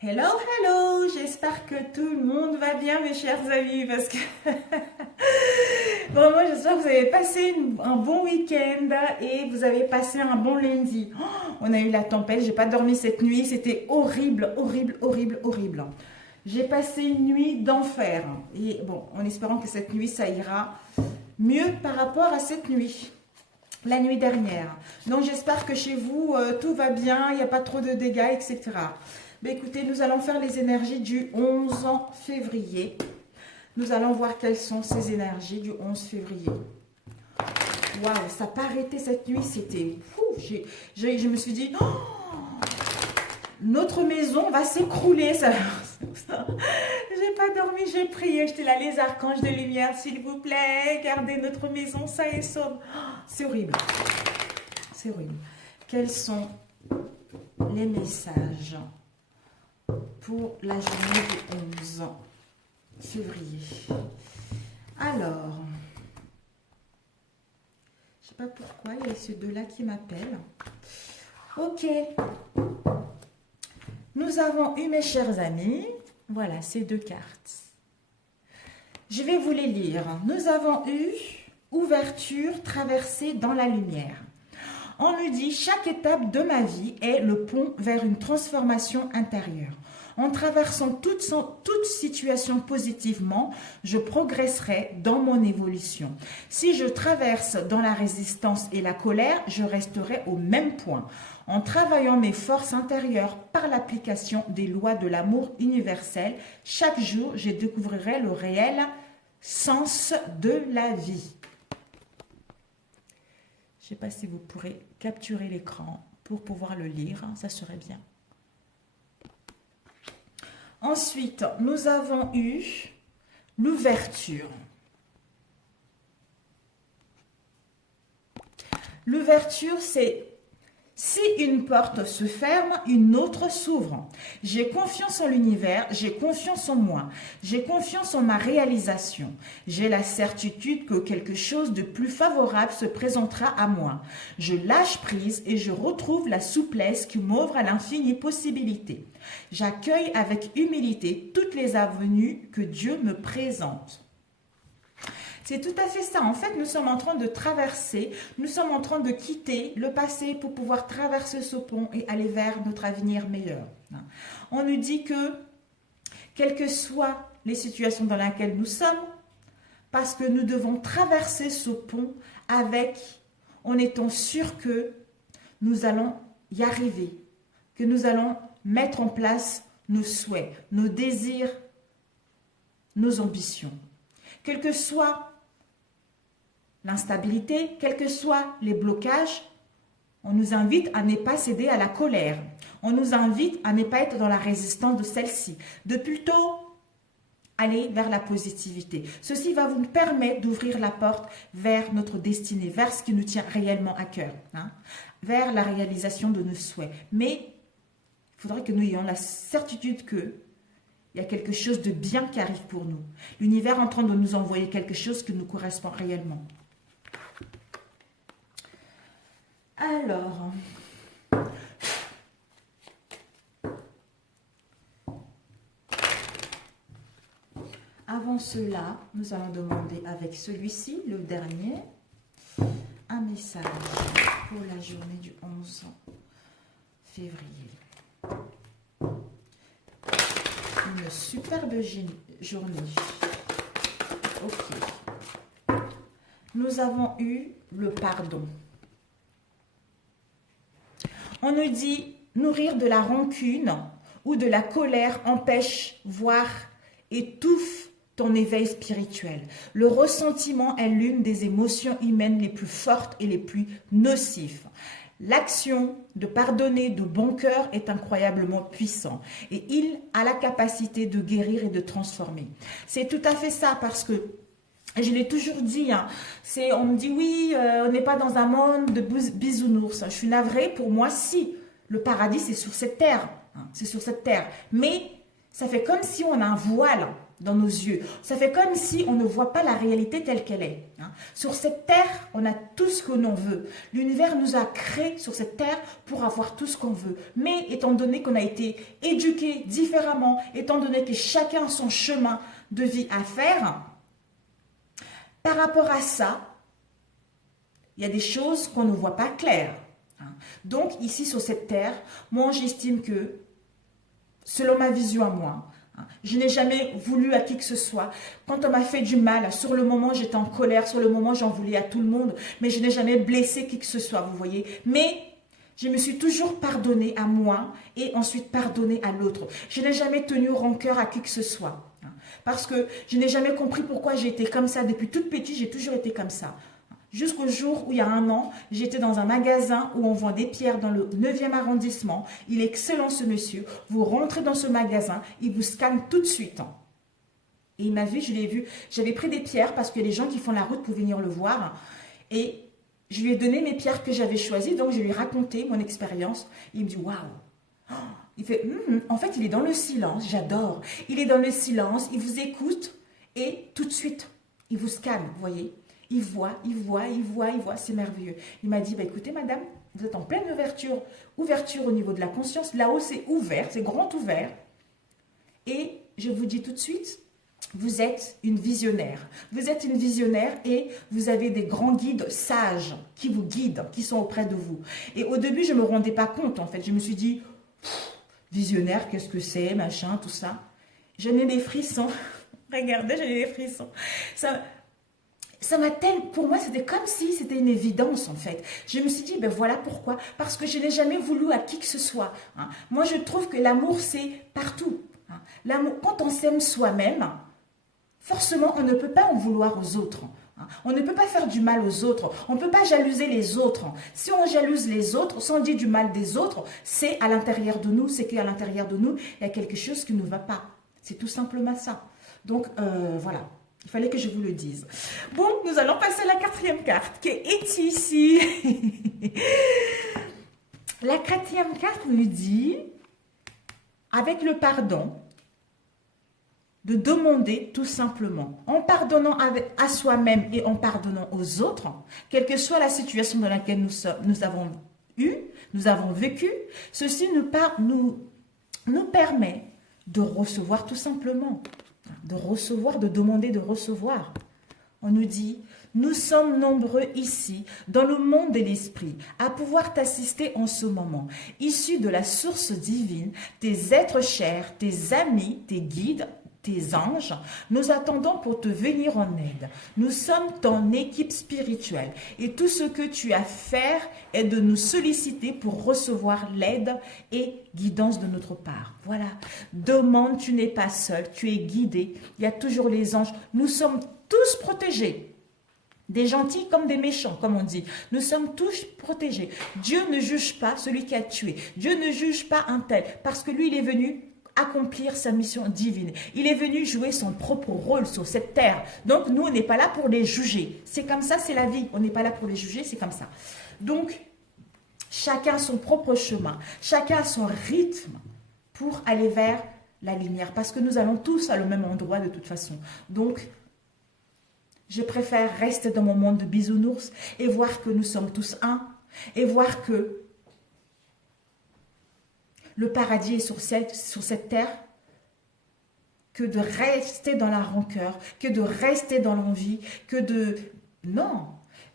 Hello, hello, j'espère que tout le monde va bien mes chers amis parce que vraiment j'espère que vous avez passé un bon week-end et vous avez passé un bon lundi. Oh, on a eu la tempête, j'ai pas dormi cette nuit, c'était horrible, horrible, horrible, horrible. J'ai passé une nuit d'enfer et bon, en espérant que cette nuit ça ira mieux par rapport à cette nuit. La nuit dernière. Donc j'espère que chez vous, tout va bien, il n'y a pas trop de dégâts, etc. Mais écoutez, nous allons faire les énergies du 11 février. Nous allons voir quelles sont ces énergies du 11 février. Waouh, ça n'a pas arrêté cette nuit, c'était fou. Je me suis dit, oh, notre maison va s'écrouler. J'ai pas dormi, j'ai prié. J'étais là, les archanges de lumière, s'il vous plaît, gardez notre maison, ça est sauve. Oh, c'est horrible. C'est horrible. Quels sont les messages pour la journée du 11 février? Alors, je sais pas pourquoi, il y a ces deux-là qui m'appellent. Ok. Nous avons eu, mes chers amis, voilà, ces deux cartes. Je vais vous les lire. Nous avons eu ouverture, traversée dans la lumière. On nous dit, chaque étape de ma vie est le pont vers une transformation intérieure. En traversant toute situation positivement, je progresserai dans mon évolution. Si je traverse dans la résistance et la colère, je resterai au même point. En travaillant mes forces intérieures par l'application des lois de l'amour universel, chaque jour, je découvrirai le réel sens de la vie. Je ne sais pas si vous pourrez capturer l'écran pour pouvoir le lire, ça serait bien. Ensuite, nous avons eu l'ouverture. L'ouverture, c'est si une porte se ferme, une autre s'ouvre. J'ai confiance en l'univers, j'ai confiance en moi, j'ai confiance en ma réalisation. J'ai la certitude que quelque chose de plus favorable se présentera à moi. Je lâche prise et je retrouve la souplesse qui m'ouvre à l'infinie possibilité. J'accueille avec humilité toutes les avenues que Dieu me présente. C'est tout à fait ça. En fait, nous sommes en train de traverser, nous sommes en train de quitter le passé pour pouvoir traverser ce pont et aller vers notre avenir meilleur. On nous dit que, quelles que soient les situations dans lesquelles nous sommes, parce que nous devons traverser ce pont en étant sûrs que nous allons y arriver, que nous allons mettre en place nos souhaits, nos désirs, nos ambitions. Quel que soit l'instabilité, quels que soient les blocages, on nous invite à ne pas céder à la colère. On nous invite à ne pas être dans la résistance de celle-ci, de plutôt aller vers la positivité. Ceci va vous permettre d'ouvrir la porte vers notre destinée, vers ce qui nous tient réellement à cœur, vers la réalisation de nos souhaits. Mais il faudrait que nous ayons la certitude que il y a quelque chose de bien qui arrive pour nous. L'univers est en train de nous envoyer quelque chose qui nous correspond réellement. Alors, avant cela, nous allons demander avec celui-ci, le dernier, un message pour la journée du 11 février. Une superbe journée. Ok. Nous avons eu le pardon. On nous dit nourrir de la rancune ou de la colère empêche, voire étouffe ton éveil spirituel. Le ressentiment est l'une des émotions humaines les plus fortes et les plus nocives. L'action de pardonner de bon cœur est incroyablement puissant et il a la capacité de guérir et de transformer. C'est tout à fait ça parce que je l'ai toujours dit, on me dit oui, on n'est pas dans un monde de bisounours. Je suis navrée, pour moi, si. Le paradis, c'est sur cette terre. C'est sur cette terre. Mais ça fait comme si on a un voile. dans nos yeux. Ça fait comme si on ne voit pas la réalité telle qu'elle est. Sur cette terre, on a tout ce que l'on veut. L'univers nous a créés sur cette terre pour avoir tout ce qu'on veut. Mais étant donné qu'on a été éduqués différemment, étant donné que chacun a son chemin de vie à faire, par rapport à ça, il y a des choses qu'on ne voit pas claires. Donc, ici, sur cette terre, moi, j'estime que, selon ma vision à moi, je n'ai jamais voulu à qui que ce soit. Quand on m'a fait du mal, sur le moment, j'étais en colère, sur le moment, j'en voulais à tout le monde, mais je n'ai jamais blessé qui que ce soit, vous voyez. Mais je me suis toujours pardonné à moi et ensuite pardonné à l'autre. Je n'ai jamais tenu rancœur à qui que ce soit. Parce que je n'ai jamais compris pourquoi j'ai été comme ça. Depuis toute petite, j'ai toujours été comme ça. Jusqu'au jour où, il y a un an, j'étais dans un magasin où on vend des pierres dans le 9e arrondissement. Il est excellent ce monsieur. Vous rentrez dans ce magasin, il vous scanne tout de suite. Et il m'a vu, je l'ai vu. J'avais pris des pierres parce que les gens qui font la route pour venir le voir. Et je lui ai donné mes pierres que j'avais choisies. Donc, je lui ai raconté mon expérience. Il me dit, waouh. Il fait, en fait, il est dans le silence. J'adore. Il est dans le silence. Il vous écoute. Et tout de suite, il vous scanne, vous voyez. Il voit, c'est merveilleux. Il m'a dit, bah, écoutez madame, vous êtes en pleine ouverture au niveau de la conscience. Là-haut, c'est ouvert, c'est grand ouvert. Et je vous dis tout de suite, vous êtes une visionnaire. Vous êtes une visionnaire et vous avez des grands guides sages qui vous guident, qui sont auprès de vous. Et au début, je ne me rendais pas compte en fait. Je me suis dit, visionnaire, qu'est-ce que c'est, machin, tout ça. J'en ai des frissons. Regardez, j'en ai des frissons. Pour moi, c'était comme si c'était une évidence en fait. Je me suis dit, ben voilà pourquoi. Parce que je n'ai jamais voulu à qui que ce soit. Moi, je trouve que l'amour, c'est partout. L'amour, quand on s'aime soi-même, forcément, on ne peut pas en vouloir aux autres. On ne peut pas faire du mal aux autres. On ne peut pas jalouser les autres. Si on jalouse les autres, sans dire du mal des autres, c'est à l'intérieur de nous. C'est qu'à l'intérieur de nous, il y a quelque chose qui ne va pas. C'est tout simplement ça. Donc, voilà. Il fallait que je vous le dise. Bon, nous allons passer à la 4e carte qui est ici. La 4e carte nous dit, avec le pardon, de demander tout simplement, en pardonnant à soi-même et en pardonnant aux autres, quelle que soit la situation dans laquelle nous avons vécu, ceci nous permet de recevoir tout simplement. De recevoir, de demander de recevoir. On nous dit, nous sommes nombreux ici, dans le monde de l'esprit, à pouvoir t'assister en ce moment. Issus de la source divine, tes êtres chers, tes amis, tes guides, tes anges, nous attendons pour te venir en aide. Nous sommes ton équipe spirituelle et tout ce que tu as à faire est de nous solliciter pour recevoir l'aide et guidance de notre part. Voilà, demande, tu n'es pas seul, tu es guidé, il y a toujours les anges. Nous sommes tous protégés. Des gentils comme des méchants, comme on dit. Nous sommes tous protégés. Dieu ne juge pas celui qui a tué. Dieu ne juge pas un tel parce que lui, il est venu accomplir sa mission divine. Il est venu jouer son propre rôle sur cette terre. Donc, nous, on n'est pas là pour les juger. C'est comme ça, c'est la vie. On n'est pas là pour les juger, c'est comme ça. Donc, chacun a son propre chemin. Chacun a son rythme pour aller vers la lumière. Parce que nous allons tous à le même endroit de toute façon. Donc, je préfère rester dans mon monde de bisounours et voir que nous sommes tous un. Et voir que le paradis est sur cette terre, que de rester dans la rancœur, que de rester dans l'envie, que de... Non,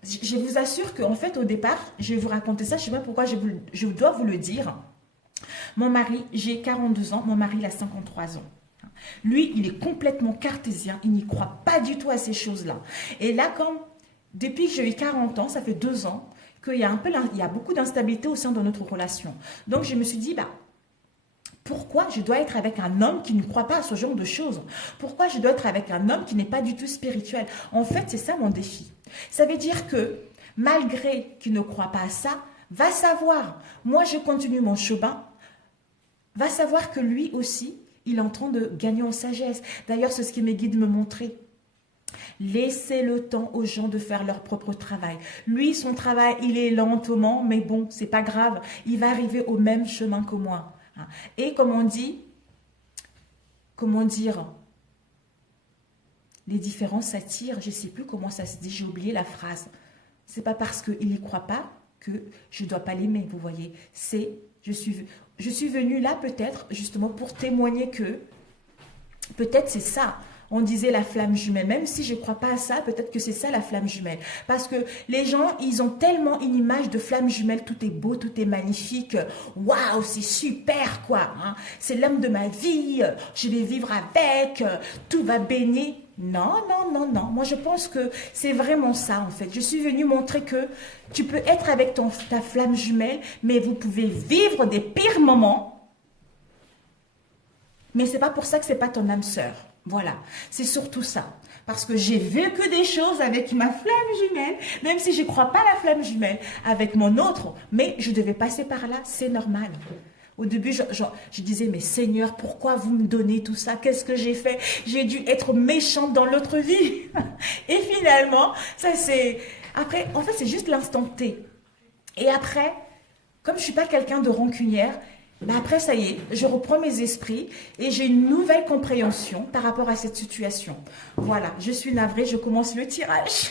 je vous assure qu'en fait, au départ, je vais vous raconter ça, je ne sais pas pourquoi je dois vous le dire. Mon mari, j'ai 42 ans, mon mari, il a 53 ans. Lui, il est complètement cartésien, il n'y croit pas du tout à ces choses-là. Et là, depuis que j'ai eu 40 ans, ça fait 2 ans, qu'il y a beaucoup d'instabilité au sein de notre relation. Donc, je me suis dit, pourquoi je dois être avec un homme qui ne croit pas à ce genre de choses? Pourquoi je dois être avec un homme qui n'est pas du tout spirituel? En fait, c'est ça mon défi. Ça veut dire que, malgré qu'il ne croit pas à ça, va savoir, moi je continue mon chemin, va savoir que lui aussi, il est en train de gagner en sagesse. D'ailleurs, c'est ce que mes guides me montraient. Laissez le temps aux gens de faire leur propre travail. Lui, son travail, il est lentement, mais bon, c'est pas grave. Il va arriver au même chemin que moi. Et comme on dit, comment dire, Les différences s'attirent. Je ne sais plus comment ça se dit, j'ai oublié la phrase. C'est pas parce qu'il n'y croit pas que je ne dois pas l'aimer, vous voyez. Je suis venue là peut-être justement pour témoigner que peut-être c'est ça. On disait la flamme jumelle. Même si je ne crois pas à ça, peut-être que c'est ça la flamme jumelle. Parce que les gens, ils ont tellement une image de flamme jumelle. Tout est beau, tout est magnifique. Waouh, c'est super quoi. Hein. C'est l'homme de ma vie. Je vais vivre avec. Tout va baigner. Non, non, non, non. Moi, je pense que c'est vraiment ça en fait. Je suis venue montrer que tu peux être avec ta flamme jumelle, mais vous pouvez vivre des pires moments. Mais c'est pas pour ça que c'est pas ton âme sœur. Voilà, c'est surtout ça. Parce que j'ai vécu des choses avec ma flamme jumelle, même si je ne crois pas à la flamme jumelle, avec mon autre, mais je devais passer par là, c'est normal. Au début, je disais, mais Seigneur, pourquoi vous me donnez tout ça? Qu'est-ce que j'ai fait? J'ai dû être méchante dans l'autre vie. Et finalement, ça c'est... Après, en fait, c'est juste l'instant T. Et après, comme je ne suis pas quelqu'un de rancunière, ben après, ça y est, je reprends mes esprits et j'ai une nouvelle compréhension par rapport à cette situation. Voilà, je suis navrée, je commence le tirage.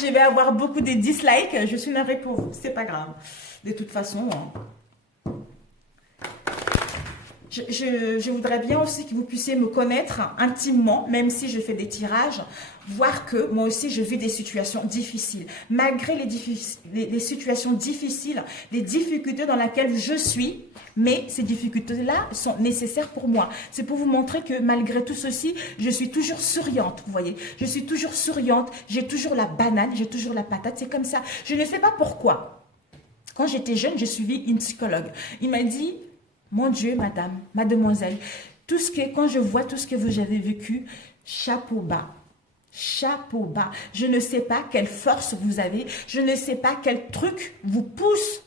Je vais avoir beaucoup de dislikes, je suis navrée pour vous, c'est pas grave. De toute façon, je voudrais bien aussi que vous puissiez me connaître intimement, même si je fais des tirages, voir que moi aussi je vis des situations difficiles. Malgré les situations difficiles, les difficultés dans lesquelles je suis, mais ces difficultés-là sont nécessaires pour moi. C'est pour vous montrer que malgré tout ceci, je suis toujours souriante, vous voyez. Je suis toujours souriante, j'ai toujours la banane, j'ai toujours la patate, c'est comme ça. Je ne sais pas pourquoi. Quand j'étais jeune, j'ai suivi une psychologue. Il m'a dit... Mon Dieu, madame, mademoiselle, quand je vois tout ce que vous avez vécu, chapeau bas. Chapeau bas. Je ne sais pas quelle force vous avez. Je ne sais pas quel truc vous pousse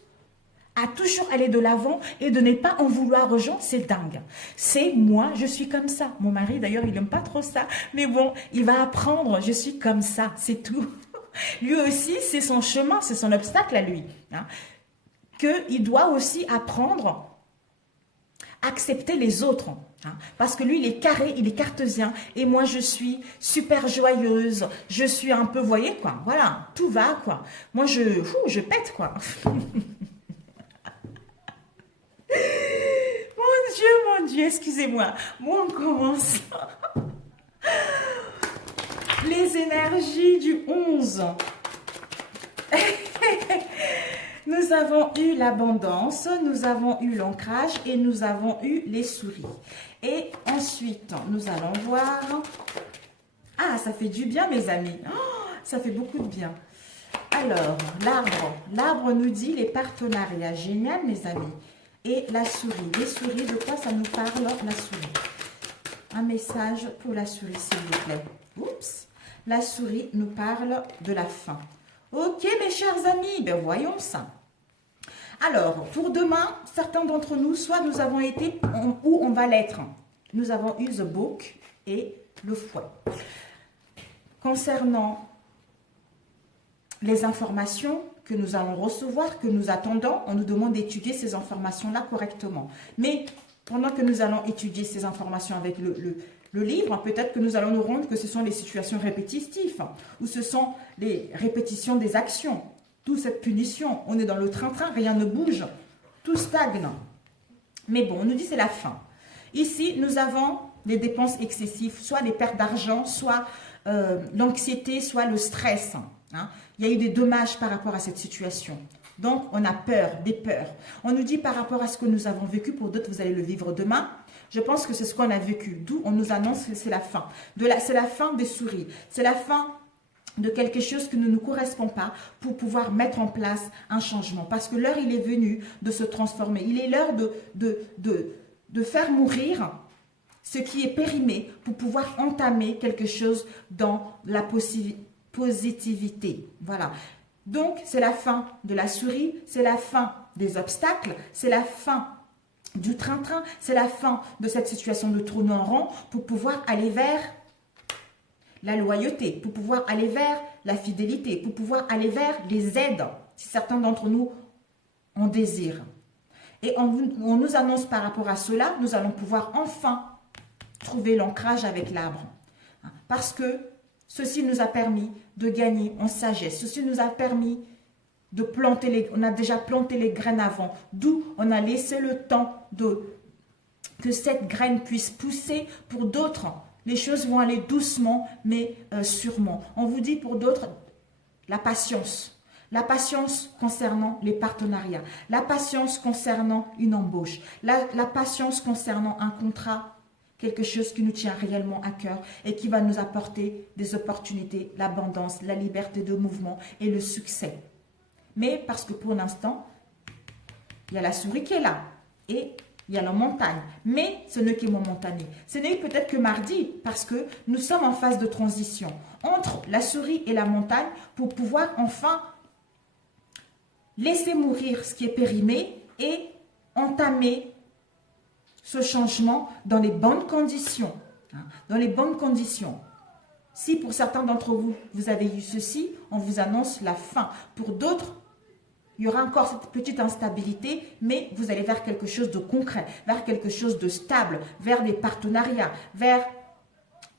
à toujours aller de l'avant et de ne pas en vouloir aux gens. C'est dingue. C'est moi, je suis comme ça. Mon mari, d'ailleurs, il n'aime pas trop ça. Mais bon, il va apprendre. Je suis comme ça, c'est tout. Lui aussi, c'est son chemin, c'est son obstacle à lui. Hein, qu'il doit aussi apprendre accepter les autres. Hein, parce que lui, il est carré, il est cartésien. Et moi, je suis super joyeuse. Je suis un peu, vous voyez, quoi. Voilà, tout va, quoi. Moi, je pète, quoi. Mon Dieu, excusez-moi. Bon, on commence. Les énergies du 11. Nous avons eu l'abondance, nous avons eu l'ancrage et nous avons eu les souris. Et ensuite, nous allons voir... Ah, ça fait du bien, mes amis. Oh, ça fait beaucoup de bien. Alors, l'arbre. L'arbre nous dit les partenariats. Génial, mes amis. Et la souris. Les souris, de quoi ça nous parle, la souris? Un message pour la souris, s'il vous plaît. Oups. La souris nous parle de la faim. Ok, mes chers amis, ben voyons ça. Alors, pour demain, certains d'entre nous, soit nous avons été où on va l'être. Nous avons eu The Book et le fouet. Concernant les informations que nous allons recevoir, que nous attendons, on nous demande d'étudier ces informations-là correctement. Mais pendant que nous allons étudier ces informations avec le livre, peut-être que nous allons nous rendre que ce sont les situations répétitives ou ce sont les répétitions des actions. D'où cette punition. On est dans le train-train, rien ne bouge, tout stagne. Mais bon, on nous dit c'est la fin. Ici, nous avons les dépenses excessives, soit les pertes d'argent, soit l'anxiété, soit le stress. Hein. Il y a eu des dommages par rapport à cette situation. Donc, on a peur, des peurs. On nous dit par rapport à ce que nous avons vécu, pour d'autres, vous allez le vivre demain. Je pense que c'est ce qu'on a vécu. D'où on nous annonce que c'est la fin. C'est la fin des souris. C'est la fin de quelque chose qui ne nous correspond pas pour pouvoir mettre en place un changement. Parce que l'heure, il est venu de se transformer. Il est l'heure de faire mourir ce qui est périmé pour pouvoir entamer quelque chose dans la positivité. Voilà. Donc, c'est la fin de la souris, c'est la fin des obstacles, c'est la fin du train-train, c'est la fin de cette situation de tourner en rond pour pouvoir aller vers la loyauté, pour pouvoir aller vers la fidélité, pour pouvoir aller vers les aides, si certains d'entre nous en désirent. Et on nous annonce par rapport à cela, nous allons pouvoir enfin trouver l'ancrage avec l'arbre. Parce que ceci nous a permis de gagner en sagesse. Ceci nous a permis de planter on a déjà planté les graines avant, d'où on a laissé le temps que cette graine puisse pousser. Pour d'autres, les choses vont aller doucement, mais sûrement. On vous dit pour d'autres, la patience. La patience concernant les partenariats. La patience concernant une embauche. La patience concernant un contrat. Quelque chose qui nous tient réellement à cœur et qui va nous apporter des opportunités, l'abondance, la liberté de mouvement et le succès. Mais parce que pour l'instant, il y a la souris qui est là et il y a la montagne. Mais ce n'est que momentané. Ce n'est peut-être que mardi parce que nous sommes en phase de transition entre la souris et la montagne pour pouvoir enfin laisser mourir ce qui est périmé et entamer ce changement dans les bonnes conditions. Dans les bonnes conditions. Si pour certains d'entre vous, vous avez eu ceci, on vous annonce la fin. Pour d'autres, il y aura encore cette petite instabilité, mais vous allez vers quelque chose de concret, vers quelque chose de stable, vers des partenariats, vers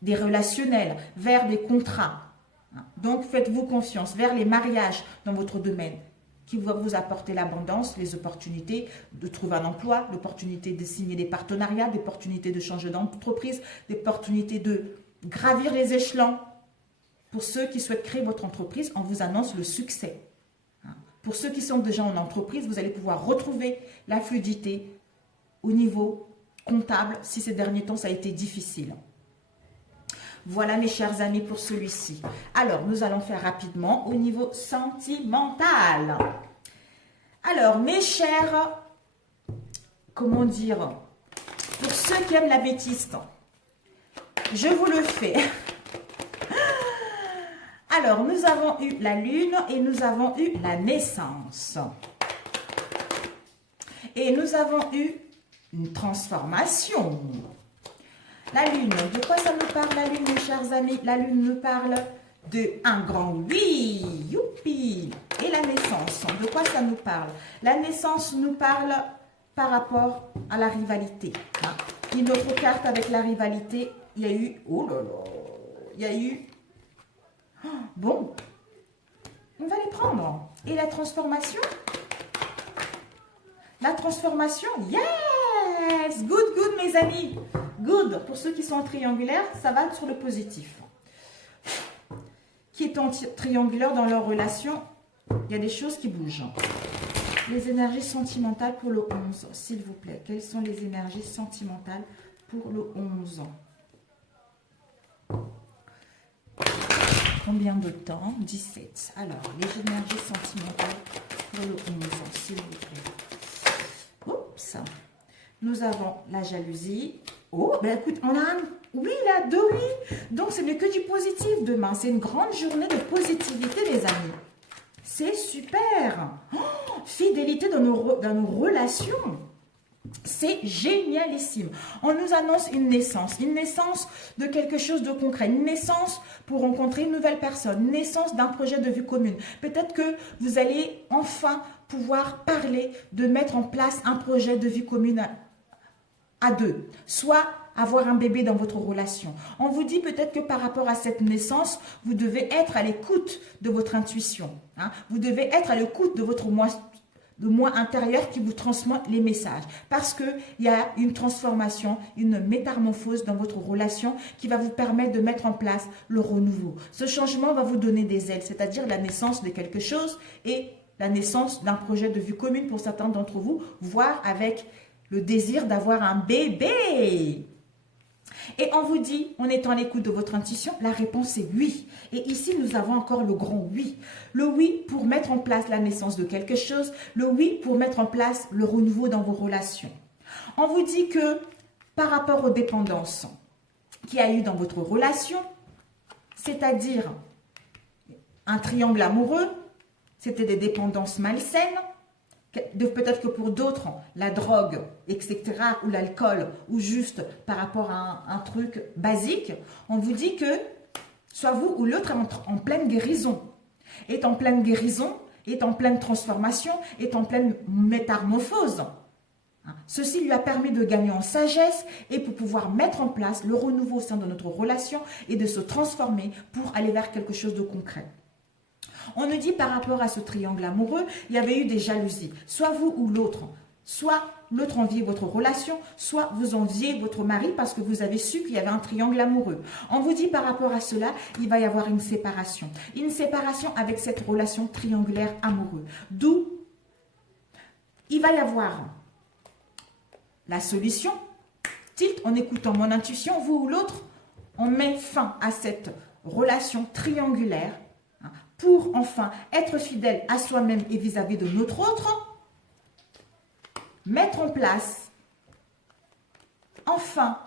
des relationnels, vers des contrats. Donc, faites-vous confiance vers les mariages dans votre domaine qui va vous apporter l'abondance, les opportunités de trouver un emploi, l'opportunité de signer des partenariats, l'opportunité de changer d'entreprise, l'opportunité de gravir les échelons. Pour ceux qui souhaitent créer votre entreprise, on vous annonce le succès. Pour ceux qui sont déjà en entreprise, vous allez pouvoir retrouver la fluidité au niveau comptable si ces derniers temps ça a été difficile. Voilà mes chers amis pour celui-ci. Alors, nous allons faire rapidement au niveau sentimental. Alors, mes chers, comment dire, pour ceux qui aiment la bêtise, je vous le fais. Alors, nous avons eu la lune et nous avons eu la naissance. Et nous avons eu une transformation. La lune, de quoi ça nous parle la lune, mes chers amis? La lune nous parle de un grand oui, youpi. Et la naissance, de quoi ça nous parle? La naissance nous parle par rapport à la rivalité. Une autre carte avec la rivalité, il y a eu, oh là là, il y a eu, bon, on va les prendre. Et la transformation? La transformation, yes, good, good mes amis. Good, pour ceux qui sont en triangulaire, ça va sur le positif. Qui est en triangulaire dans leur relation, il y a des choses qui bougent. Les énergies sentimentales pour le 11, s'il vous plaît. Quelles sont les énergies sentimentales pour le 11? Combien de temps? 17. Alors, les énergies sentimentales pour le 11, s'il vous plaît. Oups. Nous avons la jalousie. Oh, ben écoute, on a un oui là, deux oui. Donc, ce n'est que du positif demain. C'est une grande journée de positivité, les amis. C'est super. Oh, fidélité dans nos relations. C'est génialissime. On nous annonce une naissance de quelque chose de concret, une naissance pour rencontrer une nouvelle personne, une naissance d'un projet de vie commune. Peut-être que vous allez enfin pouvoir parler de mettre en place un projet de vie commune à deux, soit avoir un bébé dans votre relation. On vous dit peut-être que par rapport à cette naissance, vous devez être à l'écoute de votre intuition. Vous devez être à l'écoute de votre moi intérieur qui vous transmet les messages. Parce qu'il y a une transformation, une métamorphose dans votre relation qui va vous permettre de mettre en place le renouveau. Ce changement va vous donner des ailes, c'est-à-dire la naissance de quelque chose et la naissance d'un projet de vie commune pour certains d'entre vous, voire avec le désir d'avoir un bébé. Et on vous dit, en étant à l'écoute de votre intuition, la réponse est oui. Et ici, nous avons encore le grand oui. Le oui pour mettre en place la naissance de quelque chose. Le oui pour mettre en place le renouveau dans vos relations. On vous dit que par rapport aux dépendances qu'il y a eu dans votre relation, c'est-à-dire un triangle amoureux, c'était des dépendances malsaines, peut-être que pour d'autres, la drogue, etc., ou l'alcool, ou juste par rapport à un truc basique, on vous dit que soit vous ou l'autre est en pleine guérison, est en pleine guérison, est en pleine transformation, est en pleine métamorphose. Ceci lui a permis de gagner en sagesse et pour pouvoir mettre en place le renouveau au sein de notre relation et de se transformer pour aller vers quelque chose de concret. On nous dit par rapport à ce triangle amoureux, il y avait eu des jalousies, soit vous ou l'autre. Soit l'autre enviait votre relation, soit vous enviez votre mari parce que vous avez su qu'il y avait un triangle amoureux. On vous dit par rapport à cela, il va y avoir une séparation. Une séparation avec cette relation triangulaire amoureuse. D'où il va y avoir la solution. Tilt, en écoutant mon intuition, vous ou l'autre, on met fin à cette relation triangulaire pour enfin être fidèle à soi-même et vis-à-vis de notre autre. Mettre en place, enfin,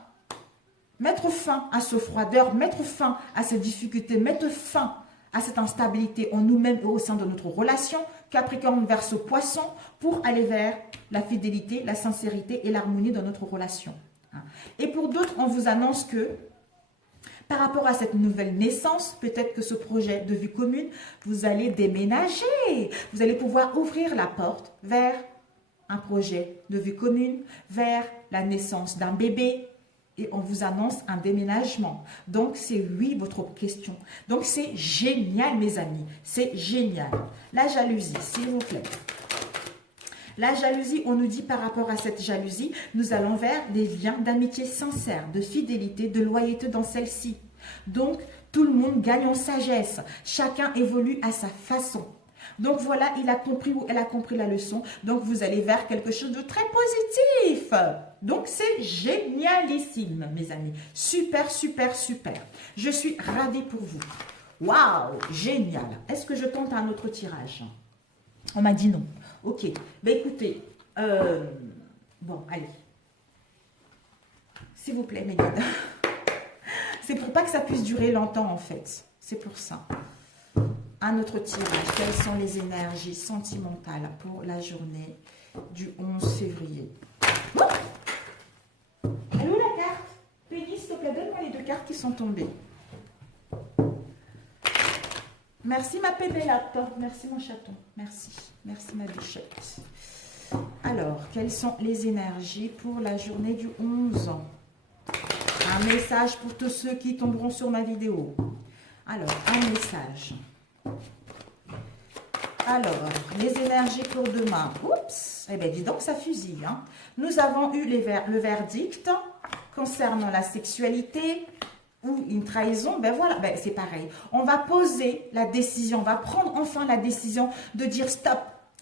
mettre fin à ce froideur, mettre fin à ces difficultés, mettre fin à cette instabilité en nous-mêmes et au sein de notre relation, Capricorne verse Poisson, pour aller vers la fidélité, la sincérité et l'harmonie dans notre relation. Et pour d'autres, on vous annonce que par rapport à cette nouvelle naissance, peut-être que ce projet de vie commune, vous allez déménager. Vous allez pouvoir ouvrir la porte vers un projet de vie commune, vers la naissance d'un bébé et on vous annonce un déménagement. Donc, c'est oui votre question. Donc, c'est génial, mes amis. C'est génial. La jalousie, s'il vous plaît. La jalousie, on nous dit par rapport à cette jalousie, nous allons vers des liens d'amitié sincère, de fidélité, de loyauté dans celle-ci. Donc, tout le monde gagne en sagesse. Chacun évolue à sa façon. Donc voilà, il a compris ou elle a compris la leçon. Donc vous allez vers quelque chose de très positif. Donc c'est génialissime, mes amis. Super, super, super. Je suis ravie pour vous. Waouh, génial. Est-ce que je tente un autre tirage? On m'a dit non. Ok. Ben écoutez, bon, allez. S'il vous plaît, mes gars. C'est pour pas que ça puisse durer longtemps, en fait. C'est pour ça. Un autre tirage. Quelles sont les énergies sentimentales pour la journée du 11 février? Elle est où la carte? Peggy, s'il te plaît, donne-moi les deux cartes qui sont tombées. Merci ma pébélate. Merci mon chaton. Merci. Merci ma bichette. Alors, quelles sont les énergies pour la journée du 11? Un message pour tous ceux qui tomberont sur ma vidéo. Alors, un message. Alors, les énergies pour demain. Oups, eh bien, dis donc, ça fusille. Hein. Nous avons eu le verdict concernant la sexualité ou une trahison. Ben voilà, ben, c'est pareil. On va poser la décision, on va prendre enfin la décision de dire stop.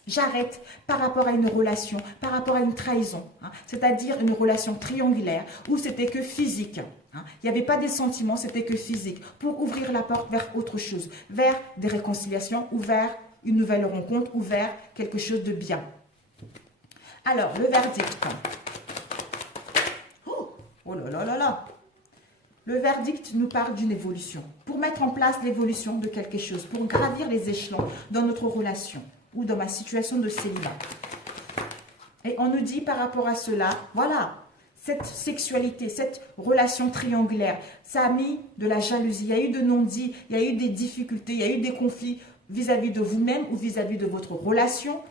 J'arrête par rapport à une relation, par rapport à une trahison, hein, c'est-à-dire une relation triangulaire où c'était que physique. Hein. Il n'y avait pas des sentiments, c'était que physique. Pour ouvrir la porte vers autre chose, vers des réconciliations ou vers une nouvelle rencontre ou vers quelque chose de bien. Alors, le verdict. Oh là là là là. Le verdict nous parle d'une évolution. Pour mettre en place l'évolution de quelque chose, pour gravir les échelons dans notre relation ou dans ma situation de célibat. Et on nous dit par rapport à cela, voilà, cette sexualité, cette relation triangulaire, ça a mis de la jalousie, il y a eu de non-dits, il y a eu des difficultés, il y a eu des conflits vis-à-vis de vous-même ou vis-à-vis de votre relation.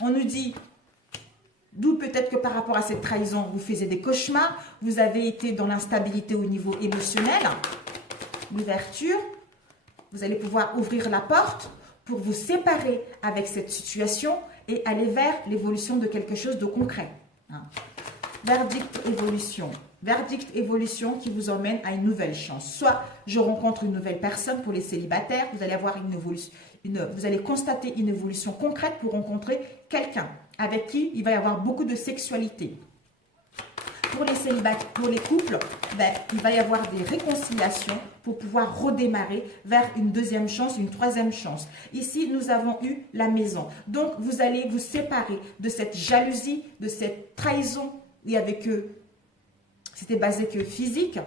On nous dit, d'où peut-être que par rapport à cette trahison, vous faisiez des cauchemars, vous avez été dans l'instabilité au niveau émotionnel, l'ouverture, vous allez pouvoir ouvrir la porte pour vous séparer avec cette situation et aller vers l'évolution de quelque chose de concret. Hein. Verdict, évolution. Verdict, évolution qui vous emmène à une nouvelle chance. Soit je rencontre une nouvelle personne pour les célibataires, vous allez avoir une évolution, vous allez constater une évolution concrète pour rencontrer quelqu'un avec qui il va y avoir beaucoup de sexualité. Pour les célibataires, pour les couples, ben, il va y avoir des réconciliations pour pouvoir redémarrer vers une deuxième chance, une troisième chance. Ici, nous avons eu la maison. Donc, vous allez vous séparer de cette jalousie, de cette trahison, où il y avait que, c'était basé que physique,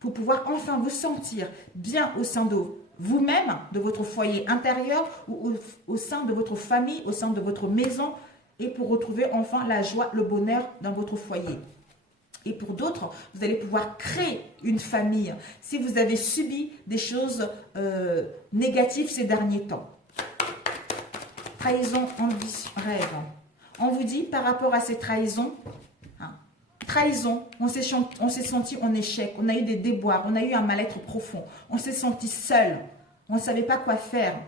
pour pouvoir enfin vous sentir bien au sein de vous-même, de votre foyer intérieur, ou au sein de votre famille, au sein de votre maison, et pour retrouver enfin la joie, le bonheur dans votre foyer. Et pour d'autres, vous allez pouvoir créer une famille si vous avez subi des choses négatives ces derniers temps. Trahison, ambition, rêve. On vous dit par rapport à ces trahisons, hein, trahison, on s'est senti en échec, on a eu des déboires, on a eu un mal-être profond, on s'est senti seul, on ne savait pas quoi faire.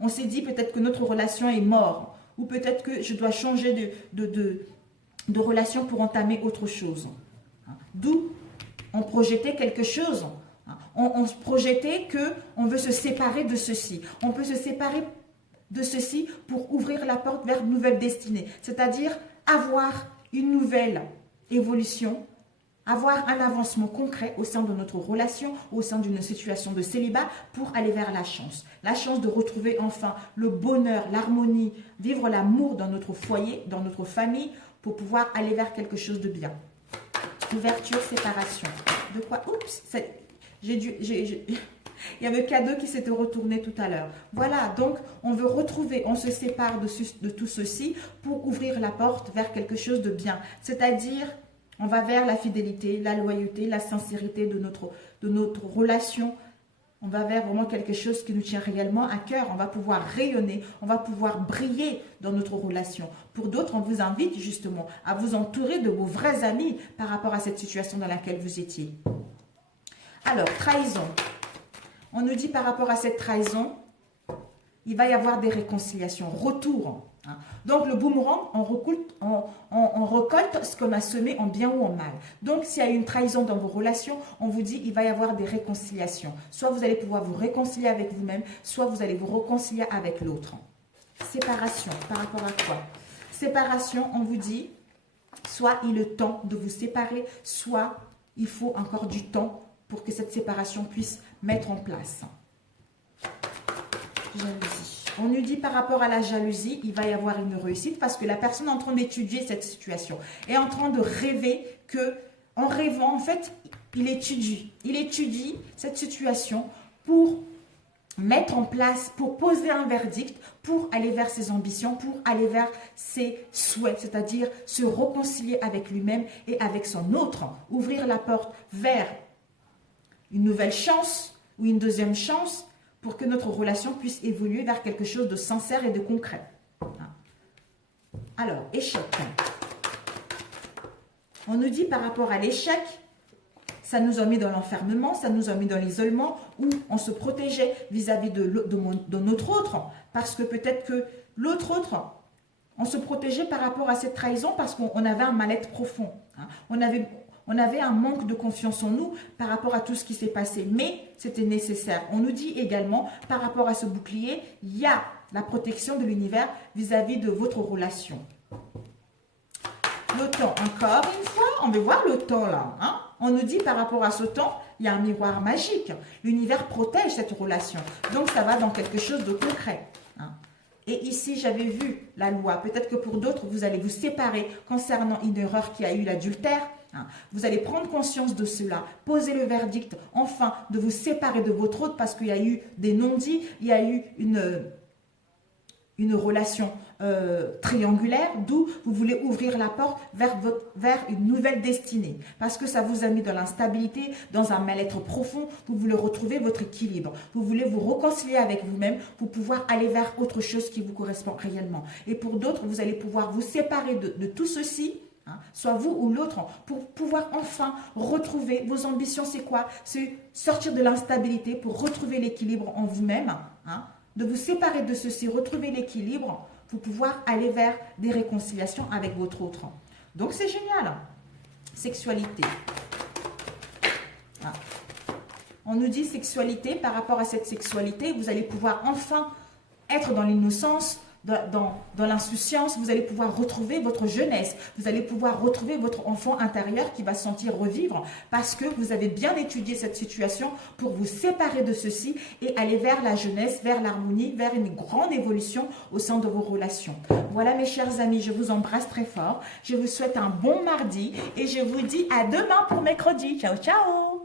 On s'est dit peut-être que notre relation est morte, ou peut-être que je dois changer de relation pour entamer autre chose. D'où on projetait quelque chose. On se projetait qu'on veut se séparer de ceci. On peut se séparer de ceci pour ouvrir la porte vers une nouvelle destinée. C'est-à-dire avoir une nouvelle évolution, avoir un avancement concret au sein de notre relation, au sein d'une situation de célibat pour aller vers la chance. La chance de retrouver enfin le bonheur, l'harmonie, vivre l'amour dans notre foyer, dans notre famille pour pouvoir aller vers quelque chose de bien. Ouverture, séparation. De quoi? Oups, il y avait le cadeau qui s'était retourné tout à l'heure. Voilà, donc on veut retrouver, on se sépare de tout ceci pour ouvrir la porte vers quelque chose de bien. C'est-à-dire, on va vers la fidélité, la loyauté, la sincérité de notre relation. On va vers vraiment quelque chose qui nous tient réellement à cœur. On va pouvoir rayonner, on va pouvoir briller dans notre relation. Pour d'autres, on vous invite justement à vous entourer de vos vrais amis par rapport à cette situation dans laquelle vous étiez. Alors, trahison. On nous dit par rapport à cette trahison, il va y avoir des réconciliations, retour. Donc, le boomerang, on récolte ce qu'on a semé en bien ou en mal. Donc, s'il y a une trahison dans vos relations, on vous dit il va y avoir des réconciliations. Soit vous allez pouvoir vous réconcilier avec vous-même, soit vous allez vous réconcilier avec l'autre. Séparation, par rapport à quoi? Séparation, on vous dit, soit il est temps de vous séparer, soit il faut encore du temps pour que cette séparation puisse mettre en place. Jalousie. On nous dit par rapport à la jalousie, il va y avoir une réussite parce que la personne est en train d'étudier cette situation, est en train de rêver que, en rêvant, en fait, il étudie cette situation pour mettre en place, pour poser un verdict, pour aller vers ses ambitions, pour aller vers ses souhaits, c'est-à-dire se réconcilier avec lui-même et avec son autre, ouvrir la porte vers une nouvelle chance ou une deuxième chance pour que notre relation puisse évoluer vers quelque chose de sincère et de concret. Alors, échec. On nous dit par rapport à l'échec, ça nous a mis dans l'enfermement, ça nous a mis dans l'isolement où on se protégeait vis-à-vis de notre autre parce que peut-être que l'autre on se protégeait par rapport à cette trahison parce qu'on avait un mal-être profond. On avait un manque de confiance en nous par rapport à tout ce qui s'est passé, mais c'était nécessaire. On nous dit également, par rapport à ce bouclier, il y a la protection de l'univers vis-à-vis de votre relation. Le temps, encore une fois, on veut voir le temps là. On nous dit par rapport à ce temps, il y a un miroir magique. L'univers protège cette relation. Donc, ça va dans quelque chose de concret. Et ici, j'avais vu la loi. Peut-être que pour d'autres, vous allez vous séparer concernant une erreur qui a eu l'adultère. Vous allez prendre conscience de cela, poser le verdict, enfin, de vous séparer de votre autre parce qu'il y a eu des non-dits, il y a eu une relation triangulaire, d'où vous voulez ouvrir la porte vers une nouvelle destinée. Parce que ça vous a mis dans l'instabilité, dans un mal-être profond, vous voulez retrouver votre équilibre. Vous voulez vous réconcilier avec vous-même pour pouvoir aller vers autre chose qui vous correspond réellement. Et pour d'autres, vous allez pouvoir vous séparer de tout ceci, soit vous ou l'autre, pour pouvoir enfin retrouver vos ambitions. C'est quoi? C'est sortir de l'instabilité pour retrouver l'équilibre en vous-même, de vous séparer de ceci, retrouver l'équilibre pour pouvoir aller vers des réconciliations avec votre autre. Donc c'est génial. Sexualité. On nous dit sexualité, par rapport à cette sexualité, vous allez pouvoir enfin être dans l'innocence, dans l'insouciance, vous allez pouvoir retrouver votre jeunesse, vous allez pouvoir retrouver votre enfant intérieur qui va se sentir revivre parce que vous avez bien étudié cette situation pour vous séparer de ceci et aller vers la jeunesse, vers l'harmonie, vers une grande évolution au sein de vos relations. Voilà mes chers amis, je vous embrasse très fort, je vous souhaite un bon mardi et je vous dis à demain pour mercredi. Ciao, ciao!